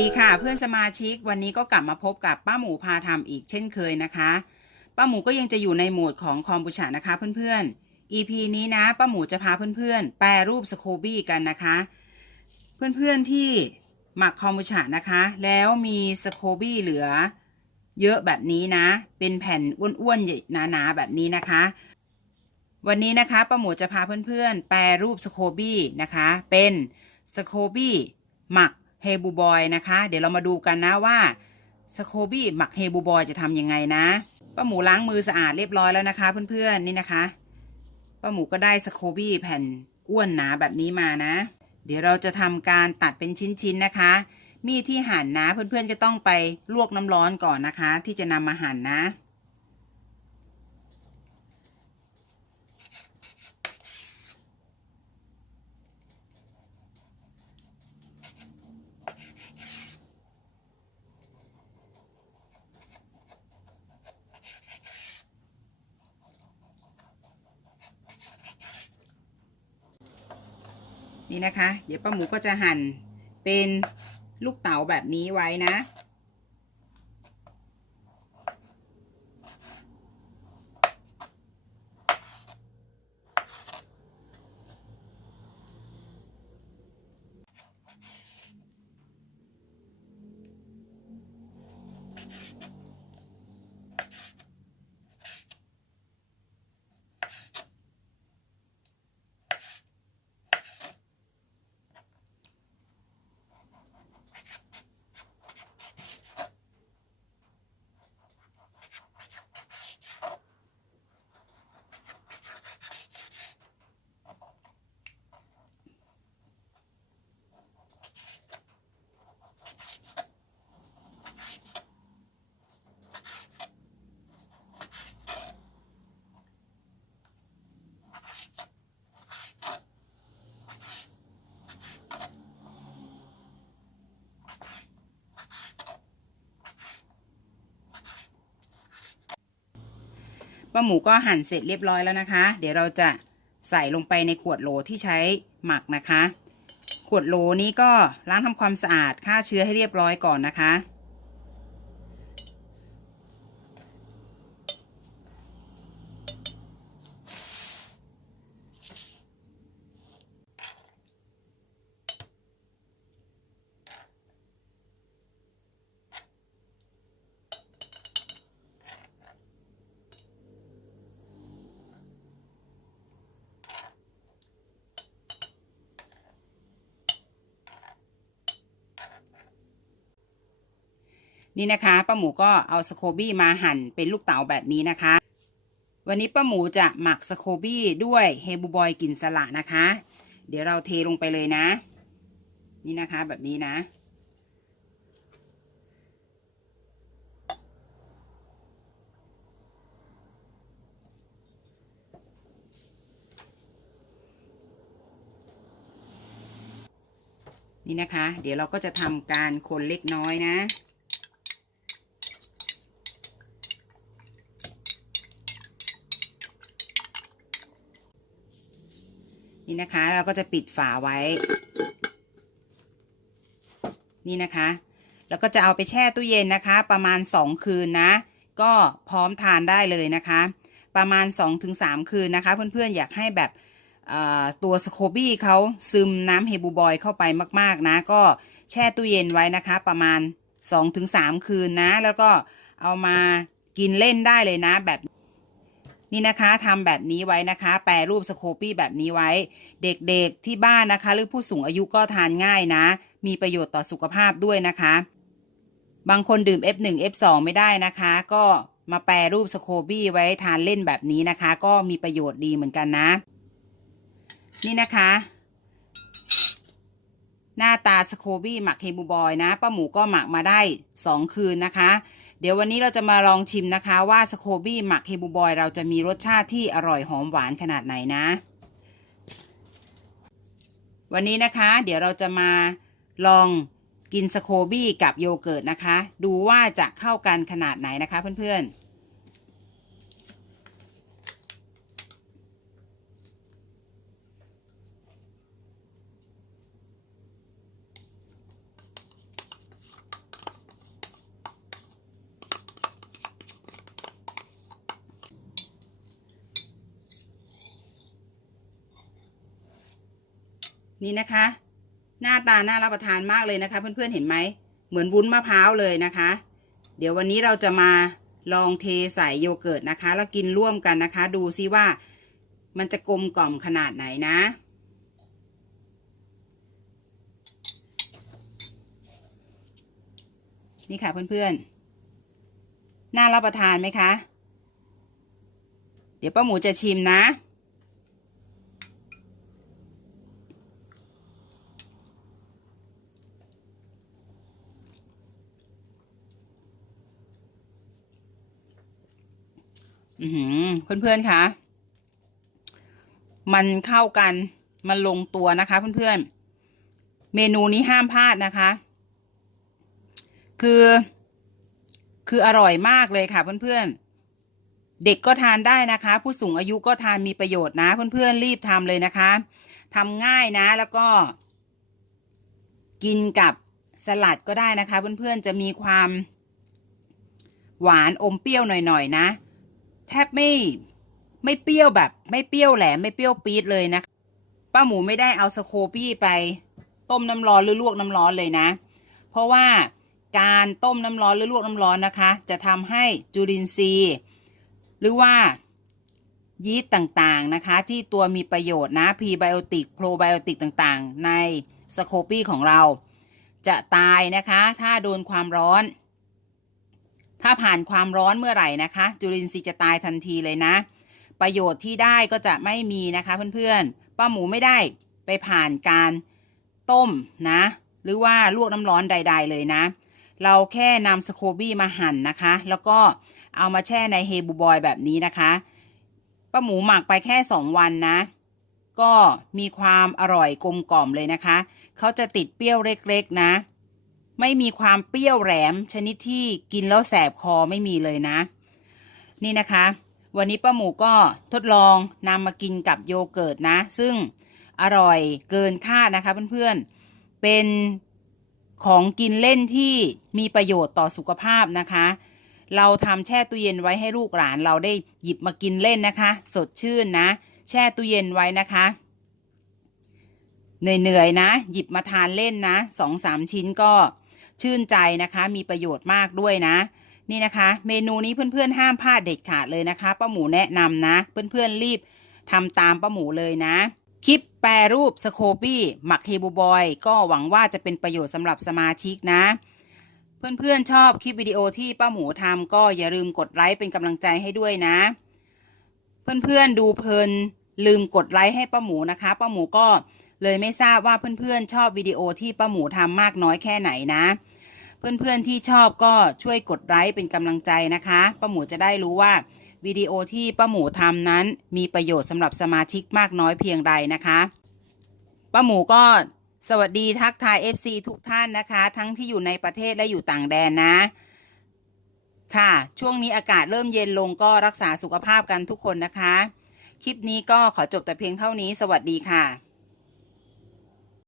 ดีค่ะ เพื่อนสมาชิกวันนี้ก็กลับมาพบกับป้าหมูพาทำอีกเช่นเคยนะคะ ป้าหมูก็ยังจะอยู่ในโหมดของคอมบูชานะคะเพื่อนๆ EP นี้นะ ป้าหมูจะพาเพื่อนๆ แปรรูปสโคบี้กันนะคะ เพื่อนๆที่หมักคอมบูชานะคะ แล้วมีสโคบี้เหลือ เยอะแบบนี้นะ เป็นแผ่นอ้วนๆหนาๆแบบนี้นะคะ วันนี้นะคะป้าหมูจะพาเพื่อนๆ แปรรูปสโคบี้นะคะ เป็นสโคบี้หมัก เฮบูบอยนะคะ เดี๋ยวเรามาดูกันนะว่าสโคบี้หมักเฮบูบอยจะทำยังไงนะป้าหมูล้างมือสะอาดเรียบร้อยแล้วนะคะเพื่อนๆนี่นะคะป้าหมูก็ได้สโคบี้แผ่นอ้วนหนาแบบนี้มานะ เดี๋ยวเราจะทำการตัดเป็นชิ้นๆนะคะ มีดที่หั่นนะเพื่อนๆก็ต้องไปลวกน้ำร้อนก่อนนะคะ ที่จะนำมาหั่นนะ นี่นะคะ เดี๋ยวป้าหมูก็จะหั่นเป็นลูกเต๋าแบบนี้ไว้นะ ป้าหมูก็หั่นเสร็จเรียบร้อยแล้วนะคะ เดี๋ยวเราจะใส่ลงไปในขวดโหลที่ใช้หมักนะคะ ขวดโหลนี้ก็ล้างทำความสะอาดฆ่าเชื้อให้เรียบร้อยก่อนนะคะ นี่นะคะป้าหมูก็เอาสโคบี้มาหั่นเป็นลูกเต๋าแบบนี้นะคะ วันนี้ป้าหมูจะหมักสโคบี้ด้วยเฮบูบอยกลิ่นสละนะคะ เดี๋ยวเราเทลงไปเลยนะ นี่นะคะแบบนี้นะ นี่นะคะ เดี๋ยวเราก็จะทำการคนเล็กน้อยนะ นี่นะคะเราก็จะปิดฝาไว้ นี่นะคะ แล้วก็จะเอาไปแช่ตู้เย็นนะคะ ประมาณ 2 คืนนะ ก็พร้อมทานได้เลยนะคะ ประมาณ 2-3 คืนนะคะ เพื่อนๆอยากให้แบบตัวสโคบี้เขาซึมน้ำเฮบูบอยเข้าไปมาก ๆ นะ ก็แช่ตู้เย็นไว้นะคะ ประมาณ 2-3 คืนนะ แล้วก็เอามากินเล่นได้เลยนะแบบ นี่นะคะทำแบบนี้ไว้นะคะ แปรรูปสโคปี้แบบนี้ไว้ เด็กๆที่บ้านนะคะ หรือผู้สูงอายุก็ทานง่ายนะ มีประโยชน์ต่อสุขภาพด้วยนะคะ บางคนดื่ม F1 F2 ไม่ได้นะคะ ก็มาแปรรูปสโคบี้ไว้ทานเล่นแบบนี้นะคะ ก็มีประโยชน์ดีเหมือนกันนะ นี่นะคะ หน้าตาสโคบี้หมักเฮบูบอยนะป้าหมูก็หมักมาได้ 2 คืนนะคะ เดี๋ยววันนี้เราจะมาลองชิมนะคะว่าสโคบี้หมักเฮบูบอย เราจะมีรสชาติที่อร่อยหอมหวานขนาดไหนนะ วันนี้นะคะ เดี๋ยวเราจะมาลองกินสโคบี้กับโยเกิร์ตนะคะ ดูว่าจะเข้ากันขนาดไหนนะคะเพื่อนๆ นี่นะคะ หน้าตาน่ารับประทานมากเลยนะคะ เพื่อนๆเห็นไหมเหมือนวุ้นมะพร้าวเลยนะคะ เดี๋ยววันนี้เราจะมาลองเทใส่โยเกิร์ตนะคะ แล้วกินร่วมกันนะคะ ดูซิว่ามันจะกลมกล่อมขนาดไหนนะ นี่ค่ะเพื่อนๆ น่ารับประทานไหมคะ เดี๋ยวป้าหมูจะชิมนะ อือเพื่อนๆคะมันเข้ากัน มันลงตัวนะคะ เพื่อนๆ เมนูนี้ห้ามพลาดนะคะ คือ คืออร่อยมากเลยค่ะ เพื่อนๆ เด็กก็ทานได้นะคะ ผู้สูงอายุก็ทานมีประโยชน์นะ เพื่อนๆ รีบทำเลยนะคะทำง่ายนะแล้วก็ กินกับสลัดก็ได้นะคะ เพื่อนๆ จะมีความหวานอมเปรี้ยวหน่อยๆนะ แทบไม่ไม่เปรี้ยวแบบ ไม่เปรี้ยวแหลมไม่เปรี้ยวปี๊ดเลยนะป้าหมูไม่ได้เอาสโคปี้ไป ต้มน้ำร้อนหรือลวกน้ำร้อนเลยนะ เพราะว่าการต้มน้ำร้อนหรือลวกน้ำร้อนนะคะ จะทำให้จุลินทรีย์ หรือว่ายีสต์ต่างๆนะคะ ที่ตัวมีประโยชน์นะพรีไบโอติกโปรไบโอติกต่างๆ ในสโคปี้ของเรา จะตายนะคะ ถ้าโดนความร้อน ถ้าผ่านความร้อนเมื่อไหร่นะคะ จุลินทรีย์จะตายทันทีเลยนะ ประโยชน์ที่ได้ก็จะไม่มีนะคะเพื่อนๆป้าหมูไม่ได้ไปผ่านการต้มนะ หรือว่าลวกน้ำร้อนใด ๆ เลยนะ เราแค่นำสโคบี้มาหั่นนะคะ แล้วก็เอามาแช่ในเฮบูบอยแบบนี้นะคะป้าหมูหมักไปแค่ 2 วันนะ ก็มีความอร่อยกลมกล่อมเลยนะคะ เขาจะติดเปรี้ยวเล็กๆนะ ไม่มีความเปรี้ยวแหลมชนิดที่กินแล้วแสบคอไม่มีเลยนะ นี่นะคะ วันนี้ป้าหมูก็ทดลองนำมากินกับโยเกิร์ตนะ ซึ่งอร่อยเกินคาดนะคะเพื่อนๆ เป็นของกินเล่นที่มีประโยชน์ต่อสุขภาพนะคะ เราทำแช่ตู้เย็นไว้ให้ลูกหลานเราได้หยิบมากินเล่นนะคะ สดชื่นนะ แช่ตู้เย็นไว้นะคะเหนื่อยๆนะ หยิบมาทานเล่นนะสองสามชิ้นก็ ชื่นใจนะคะ มีประโยชน์มากด้วยนะ นี่นะคะ เมนูนี้เพื่อนๆ ห้ามพลาดเด็ดขาดเลยนะคะป้าหมูแนะนำนะ เพื่อนๆรีบทำตามป้าหมูเลยนะคลิปแปรรูปสโคปี้หมักเฮบูบอยก็หวังว่าจะเป็นประโยชน์สำหรับสมาชิกนะ เพื่อนๆชอบคลิปวิดีโอที่ป้าหมูทำก็อย่าลืมกดไลค์เป็นกำลังใจให้ด้วยนะ เพื่อนๆดูเพลินลืมกดไลค์ให้ป้าหมูนะคะป้าหมูก็ เลยไม่ทราบว่าเพื่อนๆชอบวิดีโอที่ป้าหมูทำมากน้อยแค่ไหนนะ เพื่อนๆที่ชอบก็ช่วยกดไลค์เป็นกำลังใจนะคะป้าหมูจะได้รู้ว่าวิดีโอที่ป้าหมูทำนั้น มีประโยชน์สำหรับสมาชิกมากน้อยเพียงใดนะคะป้าหมูก็สวัสดีทักทาย FC ทุกท่านนะคะ ทั้งที่อยู่ในประเทศและอยู่ต่างแดนนะ ค่ะ ช่วงนี้อากาศเริ่มเย็นลงก็รักษาสุขภาพกันทุกคนนะคะ คลิปนี้ก็ขอจบแต่เพียงเท่านี้ สวัสดีค่ะ